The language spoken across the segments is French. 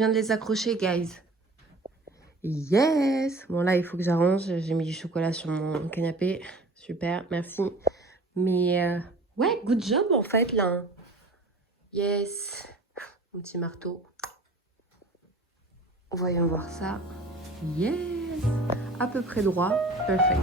viens de les accrocher, guys. Yes! Bon, là, il faut que j'arrange. J'ai mis du chocolat sur mon canapé. Super, merci. Mais, ouais, good job, en fait, là. Yes! Mon petit marteau. Voyons voir ça. Yes! À peu près droit. Perfect.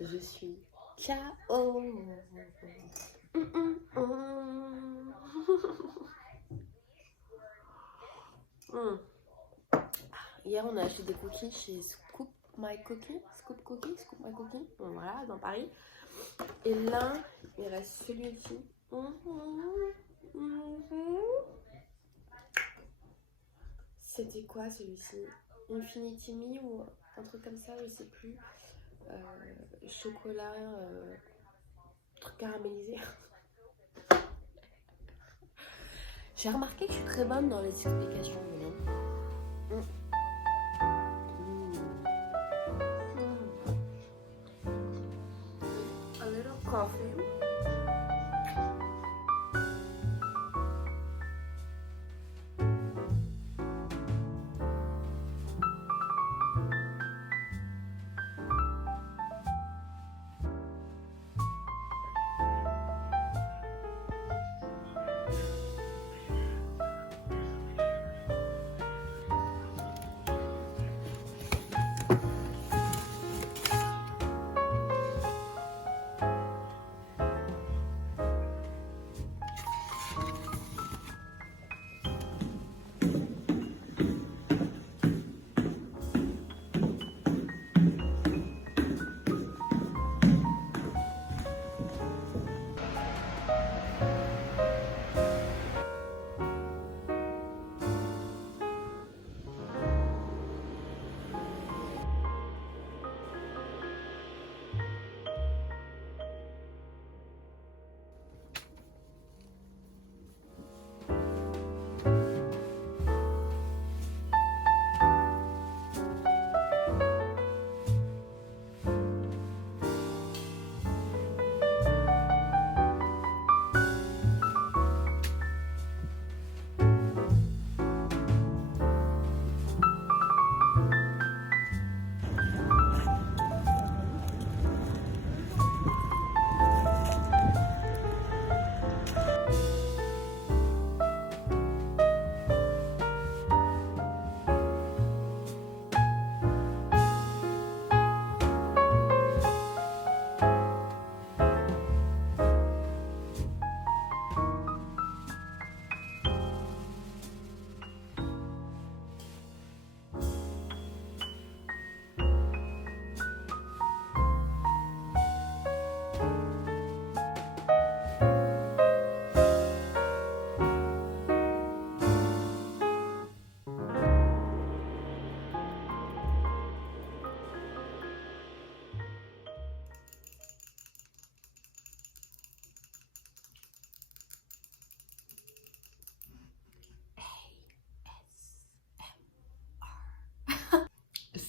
Je suis KO. Hier, on a acheté des cookies chez Scoop My Cookie. Voilà, dans Paris. Et là, il reste celui-ci. C'était quoi celui-ci? Infinity Me ou un truc comme ça, je sais plus. Chocolat, truc caramélisé. J'ai remarqué que je suis très bonne dans les explications. A little coffee.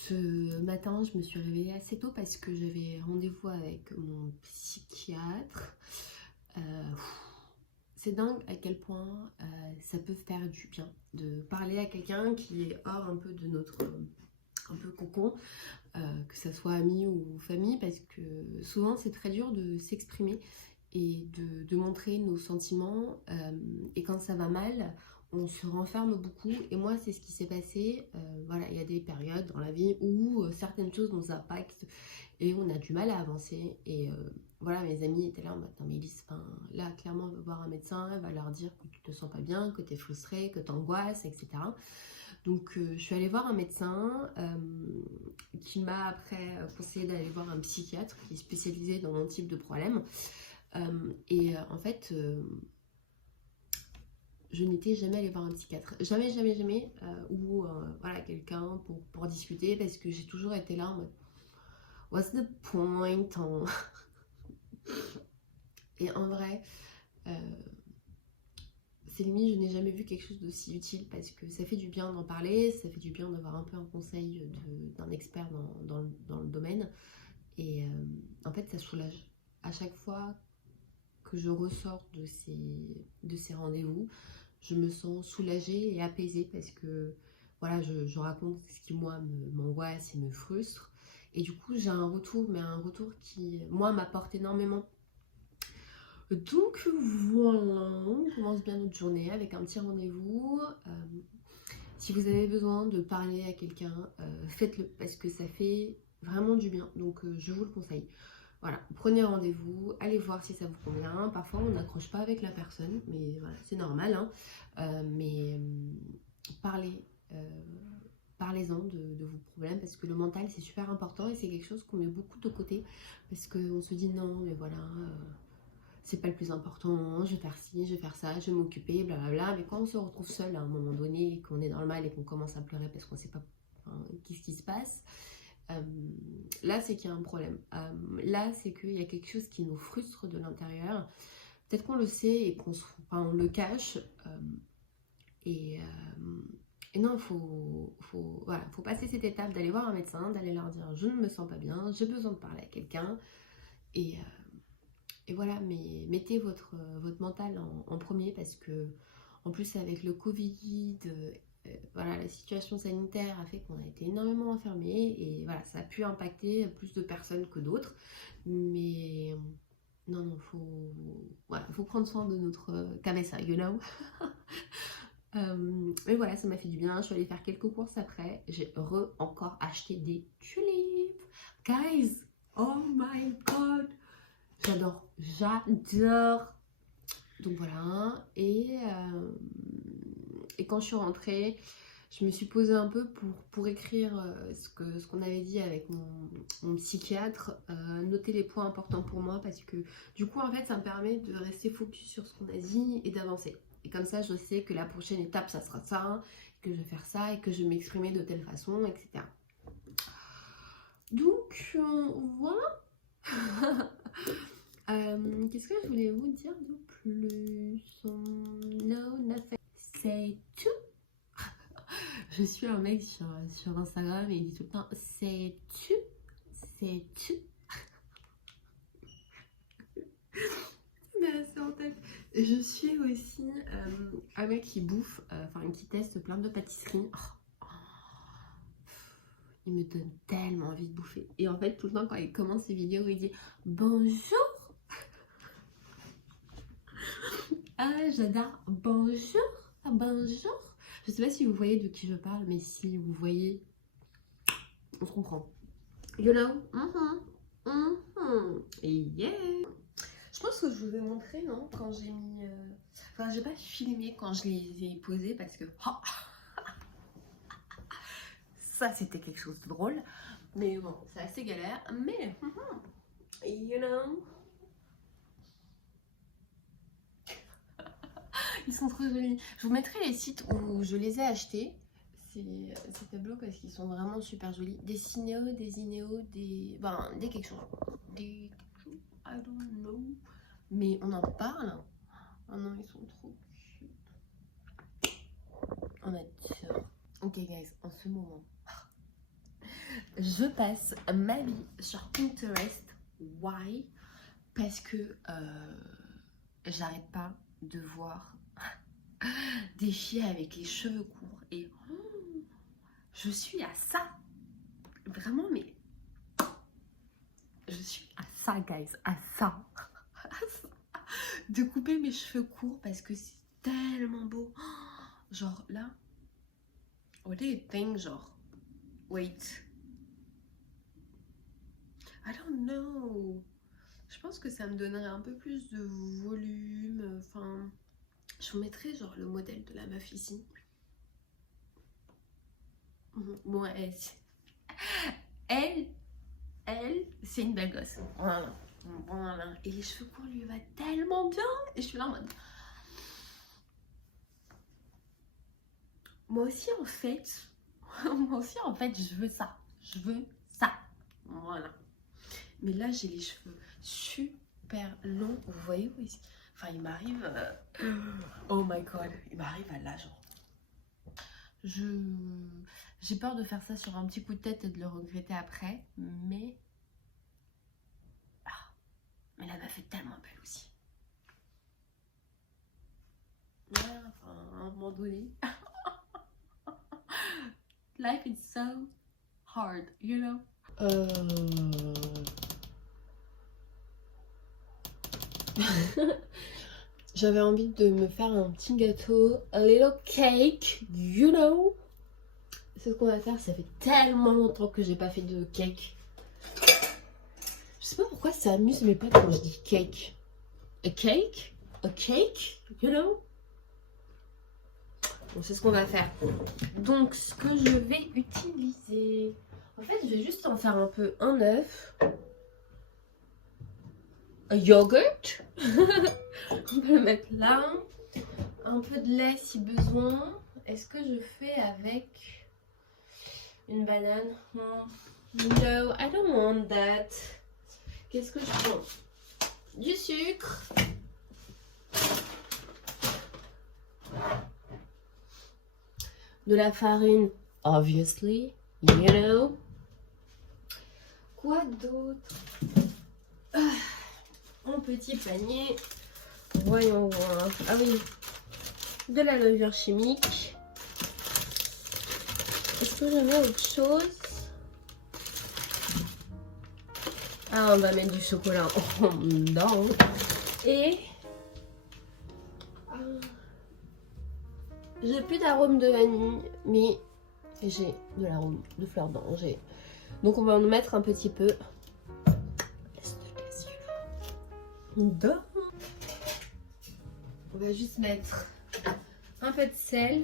Ce matin, je me suis réveillée assez tôt parce que j'avais rendez-vous avec mon psychiatre. C'est dingue à quel point ça peut faire du bien de parler à quelqu'un qui est hors un peu de notre un peu cocon, que ça soit ami ou famille, parce que souvent c'est très dur de s'exprimer et de montrer nos sentiments, et quand ça va mal, on se renferme beaucoup. Et moi, c'est ce qui s'est passé. Voilà, il y a des périodes dans la vie où certaines choses nous impactent et on a du mal à avancer. Et voilà, mes amis étaient là en mode non mais Elise, là clairement, on va voir un médecin, elle va leur dire que tu te sens pas bien, que tu es frustrée, que tu angoisses, etc. Donc je suis allée voir un médecin qui m'a après conseillé d'aller voir un psychiatre qui est spécialisé dans mon type de problème. En fait, je n'étais jamais allée voir un psychiatre. Jamais, jamais, jamais. Ou voilà, quelqu'un pour discuter, parce que j'ai toujours été là en mode what's the point hein. Et en vrai, c'est limite, je n'ai jamais vu quelque chose d'aussi utile, parce que ça fait du bien d'en parler, ça fait du bien d'avoir un peu un conseil d'un expert dans le domaine. Et en fait, ça soulage. À chaque fois que je ressors de ces rendez-vous, je me sens soulagée et apaisée, parce que voilà, je raconte ce qui moi m'angoisse et me frustre. Et du coup, j'ai un retour, mais un retour qui, moi, m'apporte énormément. Donc voilà, on commence bien notre journée avec un petit rendez-vous. Si vous avez besoin de parler à quelqu'un, faites-le, parce que ça fait vraiment du bien. Donc je vous le conseille. Voilà, prenez rendez-vous, allez voir si ça vous convient. Parfois on n'accroche pas avec la personne, mais voilà, c'est normal, hein. Parlez, parlez-en de vos problèmes, parce que le mental c'est super important et c'est quelque chose qu'on met beaucoup de côté, parce qu'on se dit non mais voilà, c'est pas le plus important, je vais faire ci, je vais faire ça, je vais m'occuper, blablabla. Mais quand on se retrouve seul à un moment donné, qu'on est dans le mal et qu'on commence à pleurer parce qu'on sait pas qu'est-ce qui se passe, là c'est qu'il y a un problème. Là c'est qu'il y a quelque chose qui nous frustre de l'intérieur. Peut-être qu'on le sait et on le cache. Et non, voilà, faut passer cette étape d'aller voir un médecin, d'aller leur dire je ne me sens pas bien, j'ai besoin de parler à quelqu'un. Et voilà, mais mettez votre mental en premier, parce que en plus avec le Covid, voilà, la situation sanitaire a fait qu'on a été énormément enfermés, et voilà, ça a pu impacter plus de personnes que d'autres. Mais non, voilà, faut prendre soin de notre cabeza, you know. Mais voilà, ça m'a fait du bien. Je suis allée faire quelques courses après. J'ai encore acheté des tulipes. Guys, oh my god, j'adore. Donc voilà. Et quand je suis rentrée, je me suis posée un peu pour écrire ce qu'on avait dit avec mon psychiatre, noter les points importants pour moi, parce que du coup en fait ça me permet de rester focus sur ce qu'on a dit et d'avancer. Et comme ça je sais que la prochaine étape ça sera ça, que je vais faire ça et que je vais m'exprimer de telle façon, etc. Donc voilà. Qu'est-ce que je voulais vous dire de plus? No, nothing. C'est tout. Je suis un mec sur Instagram et il dit tout le temps c'est tu. Mais c'est en tête. Je suis aussi un mec qui bouffe, qui teste plein de pâtisseries. Il me donne tellement envie de bouffer. Et en fait, tout le temps, quand il commence ses vidéos, il dit bonjour. Ah, j'adore. Bonjour. Je sais pas si vous voyez de qui je parle, mais si vous voyez, on se comprend. You know? Yeah. Je pense que je vous ai montré, non? Quand j'ai mis... j'ai pas filmé quand je les ai posés, parce que... ça, c'était quelque chose de drôle. Mais bon, c'est assez galère. Mais... you know? Ils sont trop jolis. Je vous mettrai les sites où je les ai achetés, ces tableaux, parce qu'ils sont vraiment super jolis. Des cinéos, des inéos, des quelque chose. I don't know. Mais on en parle. Oh non, ils sont trop cute. On adore. Ok guys, en ce moment, Je passe ma vie sur Pinterest. Why? Parce que j'arrête pas de voir des filles avec les cheveux courts et je suis à ça. Vraiment, mais je suis à ça, guys, à ça. De couper mes cheveux courts parce que c'est tellement beau. Genre là, what do you think? Genre, wait, I don't know. Je pense que ça me donnerait un peu plus de volume. Enfin, je vous mettrai genre le modèle de la meuf ici. Bon, elle, c'est une belle gosse. Voilà. Voilà. Et les cheveux courts lui va tellement bien. Et je suis là en mode. Moi aussi en fait, je veux ça. Je veux ça. Voilà. Mais là, j'ai les cheveux super longs. Vous voyez où ils... Enfin, il m'arrive... Oh my god. Il m'arrive à là, genre. J'ai peur de faire ça sur un petit coup de tête et de le regretter après. Mais... Ah. Mais la meuf est tellement belle aussi. Ouais, enfin, à un moment donné... Life is so hard, you know? J'avais envie de me faire un petit gâteau, a little cake, you know. C'est ce qu'on va faire, ça fait tellement longtemps que j'ai pas fait de cake. Je sais pas pourquoi ça amuse mes potes quand je dis cake. A cake? A cake? You know? Bon, c'est ce qu'on va faire. Donc, ce que je vais utiliser... En fait, je vais juste en faire un peu un œuf. Un yogurt. On peut le mettre là. Un peu de lait si besoin. Est-ce que je fais avec une banane? No, I don't want that. Qu'est-ce que je prends? Du sucre. De la farine, obviously, you know. Quoi d'autre? Un petit panier. Voyons voir. Ah oui, de la levure chimique. Est-ce que j'avais autre chose? Ah, on va mettre du chocolat dedans. Et... j'ai plus d'arôme de vanille, mais j'ai de l'arôme de fleur d'oranger. Donc on va en mettre un petit peu. On va juste mettre un peu de sel.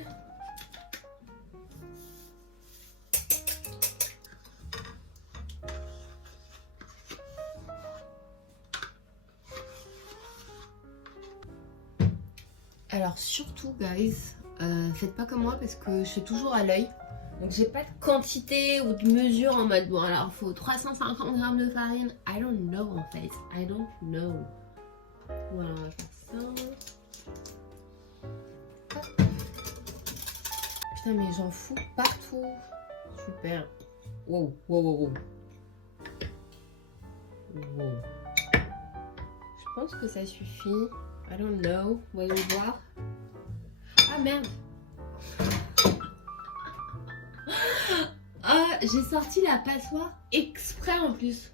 Alors surtout, guys, faites pas comme moi parce que je suis toujours à l'œil. Donc j'ai pas de quantité ou de mesure en mode bon alors faut 350 grammes de farine. I don't know en fait. I don't know. Voilà, on va faire ça. Hop. Putain mais j'en fous partout. Super. Wow, wow, wow, wow. Wow. Je pense que ça suffit. I don't know. Voyons voir. Ah merde. Ah, j'ai sorti la passoire exprès en plus.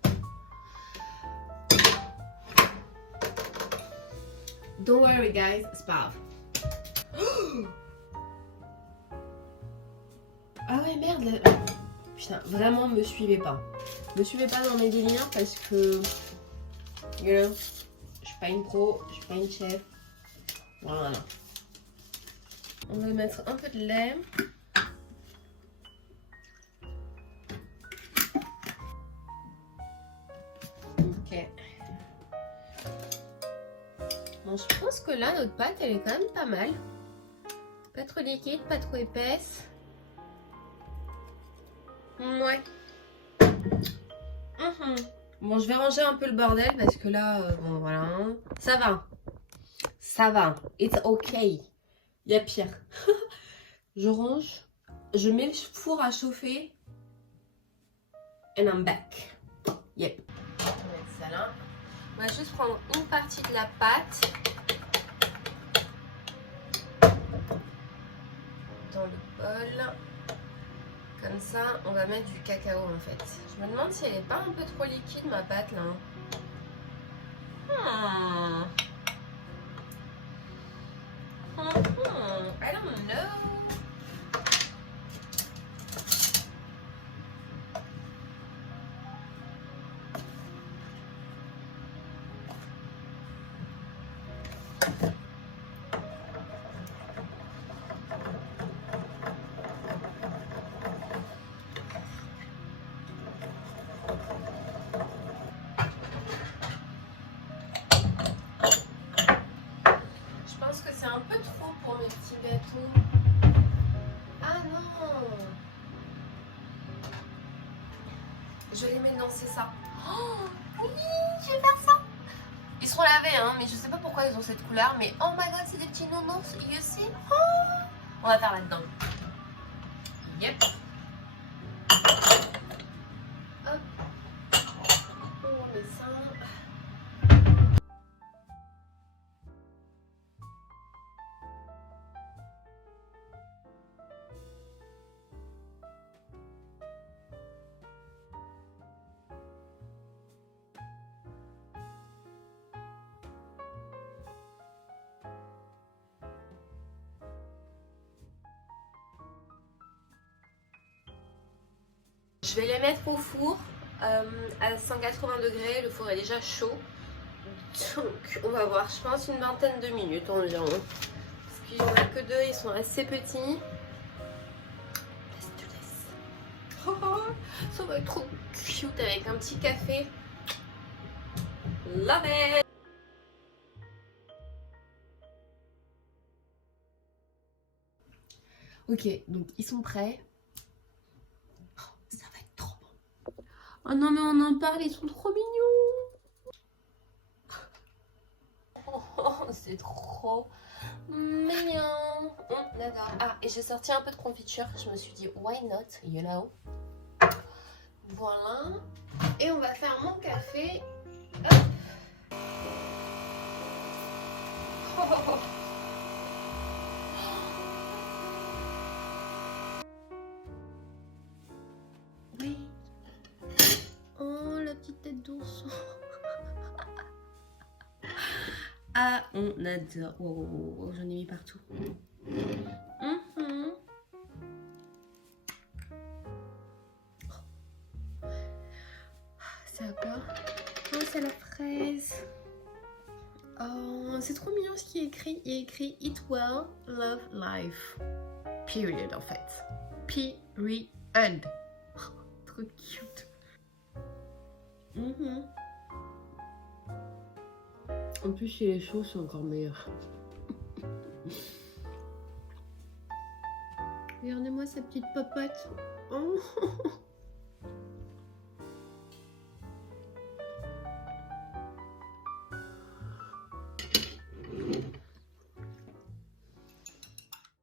Don't worry guys, c'est pas grave. Ah ouais merde là. Putain, vraiment me suivez pas. Me suivez pas dans mes délires parce que... You know, je suis pas une pro, je suis pas une chef. Voilà. On va mettre un peu de lait. Ok. Bon, je pense que là, notre pâte, elle est quand même pas mal. Pas trop liquide, pas trop épaisse. Ouais. Bon, je vais ranger un peu le bordel parce que là, bon, voilà. Ça va. Ça va. It's okay. Il y a pire. Je range. Je mets le four à chauffer. And I'm back. Yep. On va mettre ça là. On va juste prendre une partie de la pâte dans le bol. Comme ça, on va mettre du cacao en fait. Je me demande si elle n'est pas un peu trop liquide ma pâte là. I don't know. Je pense que c'est un peu trop pour mes petits gâteaux. Ah non! Je vais les mélancer ça. Oh oui, je vais faire ça. Ils seront lavés, hein, mais je sais pas pourquoi ils ont cette couleur. Mais oh my god, c'est des petits nounours. You see? Oh, on va faire là-dedans. Yep. Hop. On met ça. Je vais les mettre au four à 180 degrés. Le four est déjà chaud. Donc on va voir, je pense une vingtaine de minutes environ. Parce qu'il n'y en a que deux, ils sont assez petits. Let's do this. Oh, ça va être trop cute avec un petit café. Love it! Ok, donc ils sont prêts. Ça va être trop bon. Oh non mais on en parle, ils sont trop mignons. Oh, c'est trop mignon. D'accord. Ah, et j'ai sorti un peu de confiture. Je me suis dit, why not, you know. Voilà. Et on va faire mon café. Hop. Oh. Oui. Oh, la petite tête d'ours. Ah, on adore. Oh, j'en ai mis partout. C'est à quoi? Oh, c'est la fraise. Oh, c'est trop mignon ce qui est écrit. Il y a écrit Eat well, love life. Period en fait. Period. Oh, trop cute. En plus, si les chaud, c'est encore meilleur. Regardez-moi sa petite popote. Oh.